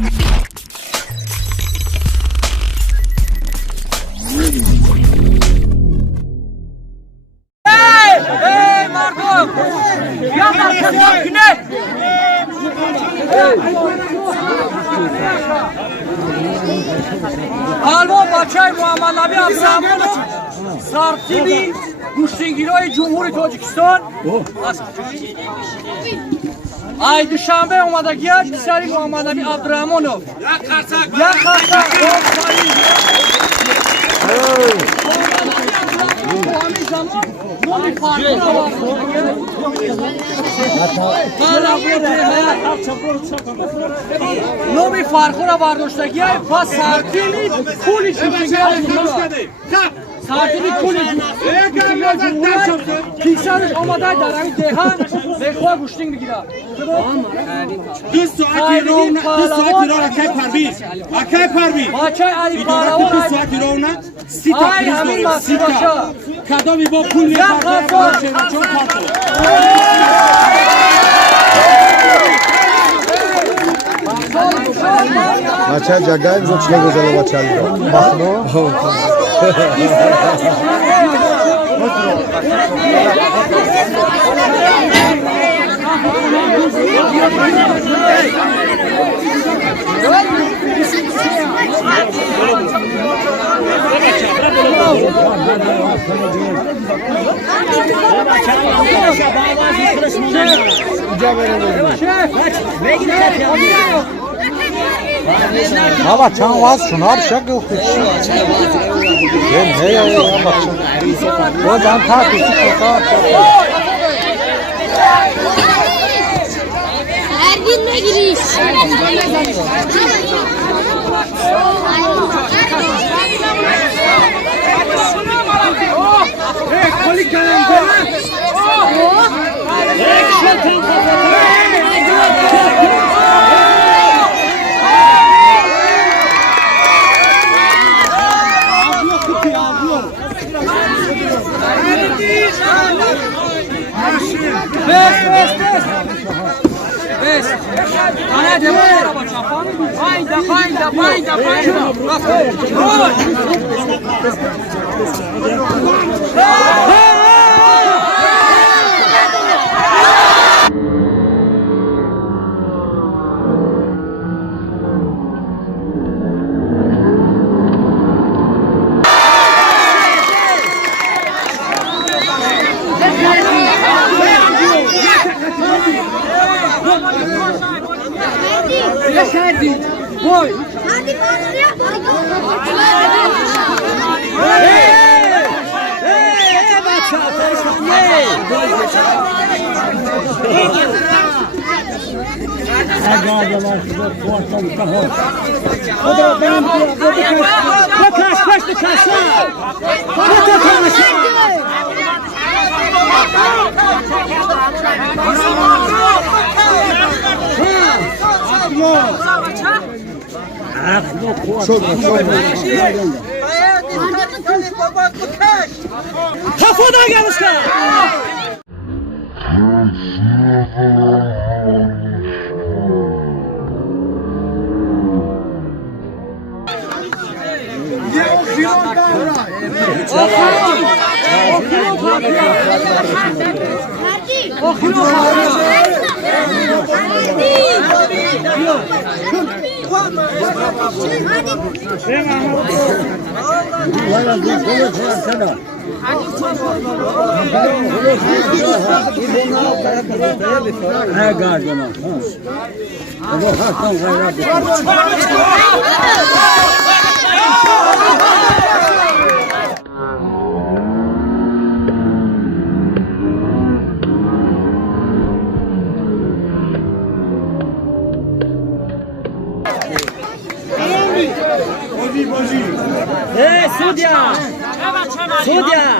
Hey mardum! Ya markaslar güne! Alo Baçay Muhammed Nabi Abdurrahmanov Sartibi Kuştingiroy Cumhuriyet Tacikistan Ay Duşanbe Omadagiyar Pisari Muhammed Nabi Abdurrahmanov Ya Karsak Nomi farkı da var dostlar. Pas sartili puli çıkıyor. Sartili puli. Kisaniş omaday darami dehan ve koy kuşting bigira. 2 saat رو اکی پرویز اکی پرویز Baçay Ali اداره Pahlavan. 2 saat رو نه 30 تا Ay, پریز همین داریم 30 تا کدامی با پول می‌خرد چون پاتو بچه جگه رو چه گذاره بچه بخنو Ama çan vaz şunar şak yok. Ben ne ya bak. O zaman takip Her gün ne giriş? Bes. Ana devam ara baçapan. Hayda. Yaşardı. Boy. Hadi Kafadan gelmişler. Судья!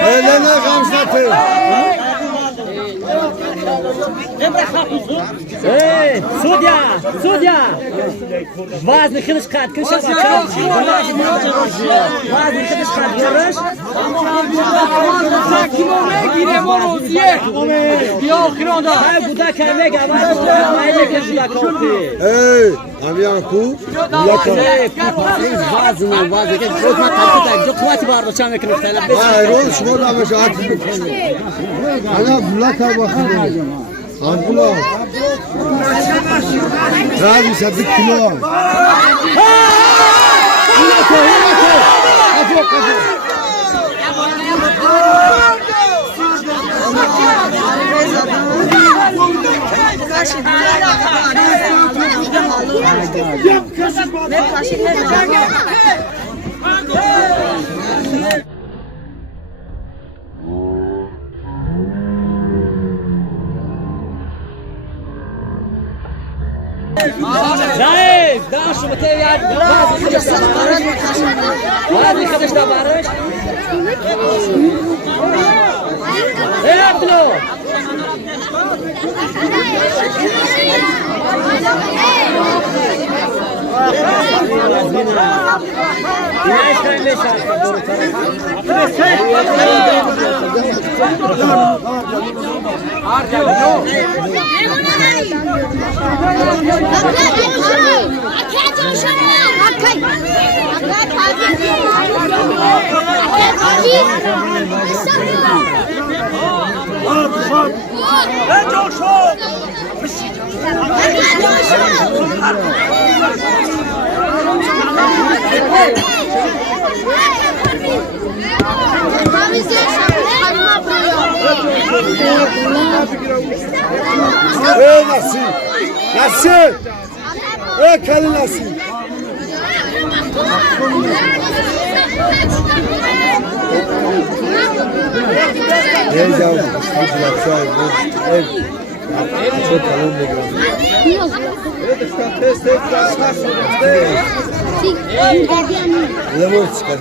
Elene kamsatı. Судья! Важный хыныш кат, кыныш кат. Важный хыныш кат, Kilo megire moroziye. Ya khiranda. Hay buda kelme gabaş. Aile keşla kopti. Hey, amiyan ku. Lakar. Vazına vazı ke rotma takta jo kuvveti var roşan ekne tala. Ha, rol şuma da meşahat. Ana lakar bakın. Ampula. Rabi sadık kilo. Zayıf, daha şu bite ya. Hadi arkadaşlar barış. Hey Abdullah. Hey nasıl? Nasıl? Hey kalın nasıl? Hey canım, bismillah çay. Hey. Çok kalın bir lemon çıkar.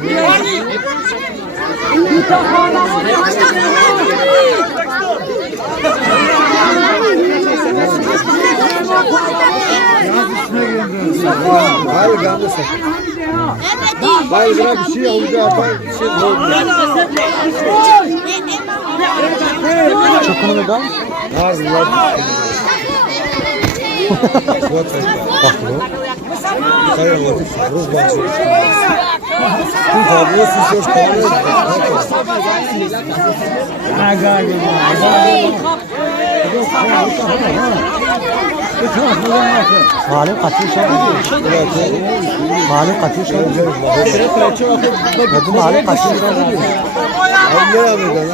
Hayır gamlı sakın. Hayır bırak bir şey olacak. Bir şey olacak. Çok önemli değil mi? Hayır bırak. Вот это. Пахло. Hayır вот. Рух бачу. Павло сусош павло. Ага. Halim kaçmış abi. Halim kaçmış abi. Halim kaçmış abi. Ne yapıyorsun?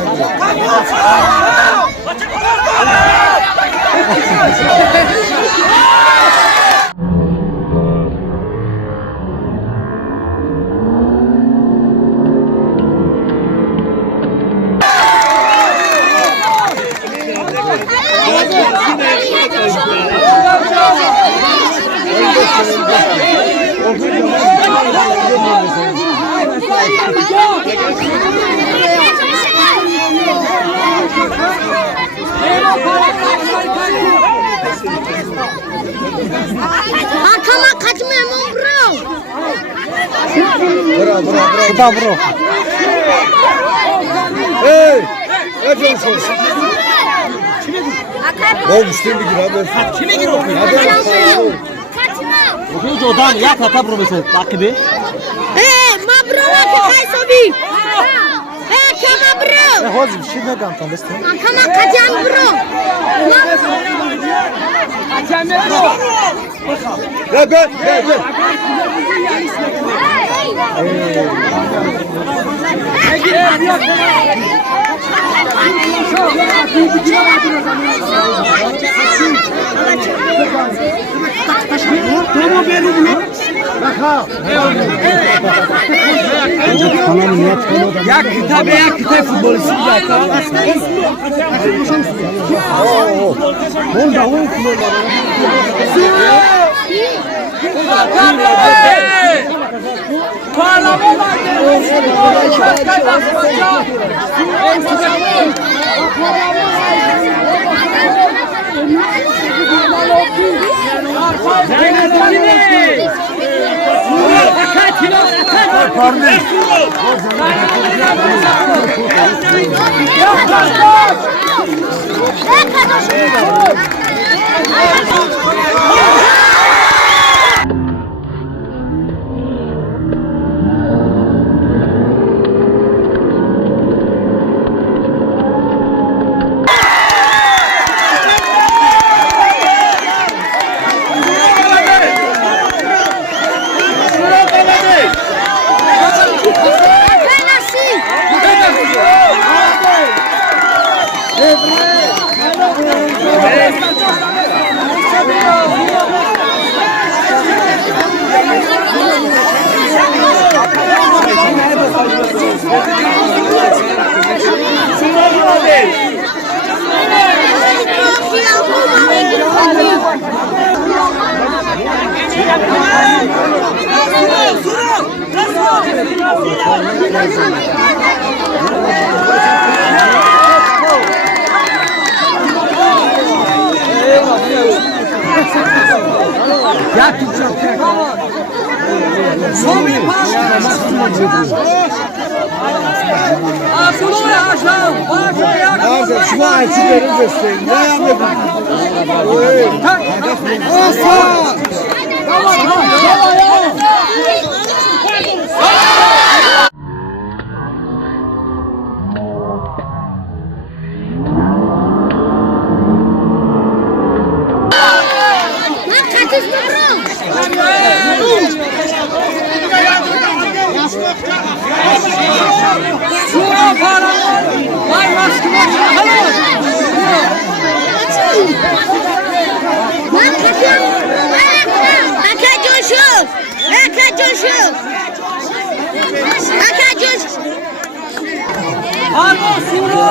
Arkama kaçmayamam bro. Bravo, bro. Hey! Ne diyorsun? Olmuş değil mi gir abi? Kime gir okuyor? Kaçma. Okuyor Jordan ya kata bro mesela takibi. Ma bro la kay sobi. Kama bro. Hoş bir şey ne kanka destek? Arkama kaçan bro. Gel. Ya kita futbolcu Kardeş. Ya tutacağım. Son bir pas. Şunu ya aşağı. Abi şuna açık verin göstereyim. Ne yapayım? Aslan! Şuna para. Vay aşkım Harbo Suro.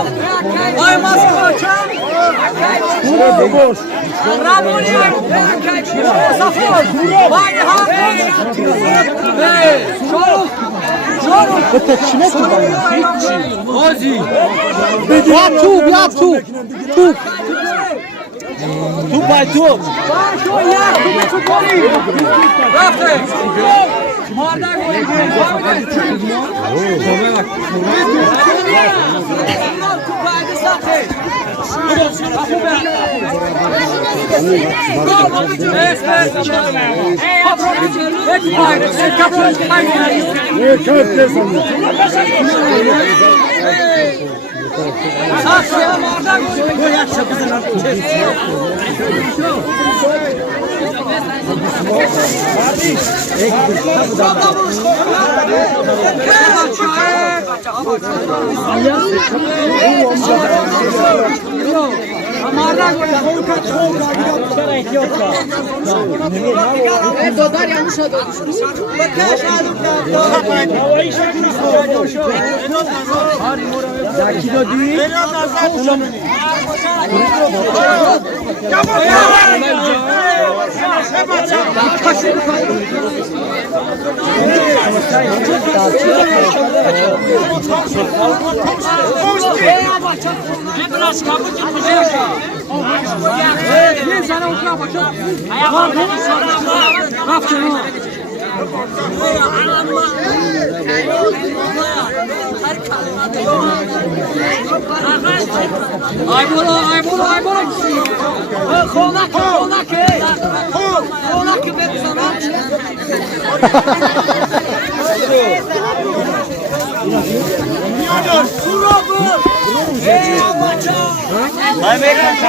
Vay Moskova çam. Burada boş. Ramonia. Safor. Vay Harbo. Hey, Şoruk. Şoruk. Ozi. Ya tu. Tu by tu. Başo ya. Tu boli. Rafte. Marda gol. Kupaydı sahtı. Ne köfte sanıyor?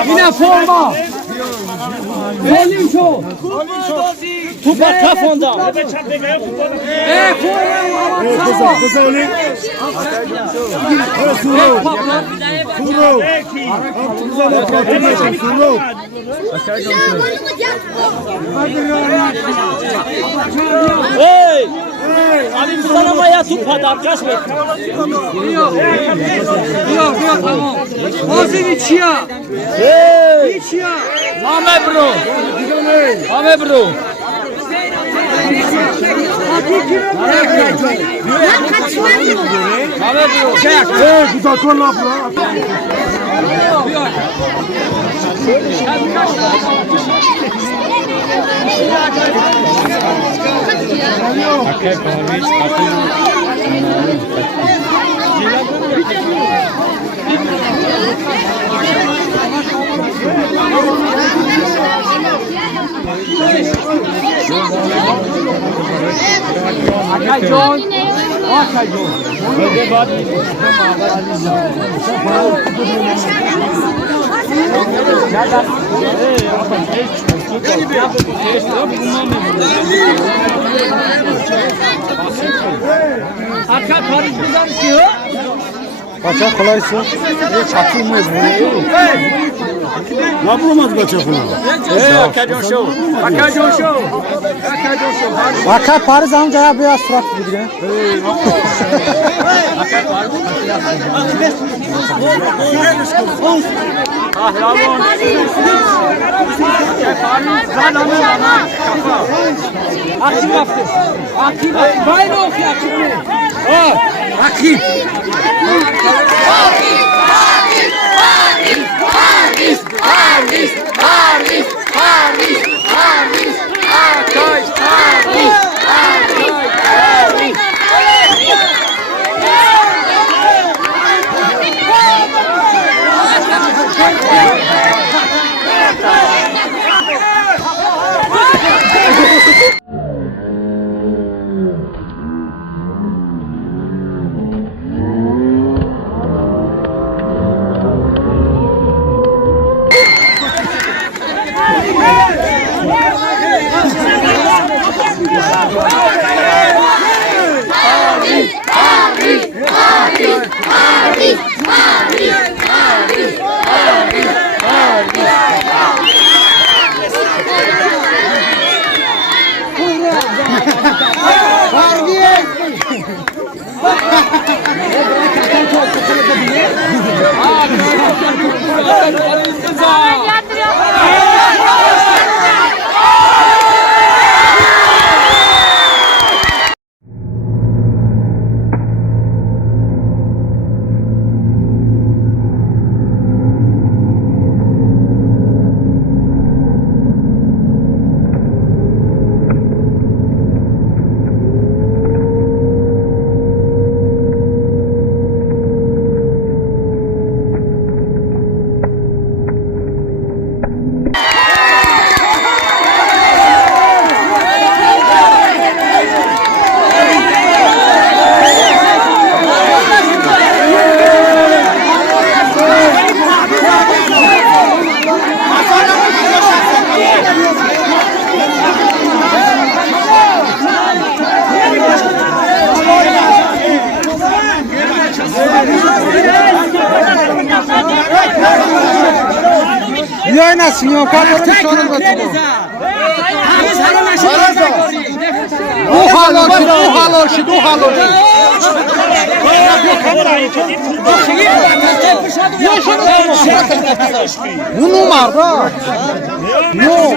Yine forma. Benim şu. Tu by kafonda. Forma. Kısa olayım. Suro. Suro. Altımıza da patlayacak. Suro. Hey! Abi tutanamaya tut padar kaç metre? Yok tamam. Ozi içiyor. Hey! İçiyor. Ame bro. Ame bro. Ame bro. Hey, bu da kol laf lan. Kaç Arka Paris bizden istiyor. Kaçak kolaysın. Çatılmaz bu. Ne bulamaz kaçakını? Vaka Paris amcaya biraz surat gidiyor. Akif yaptı. Akif yaptı. Bayrağı okuyor Akif ne? Akif. İyi oynasın ya. Kalkın sonra götürün. Bu numara. Yok.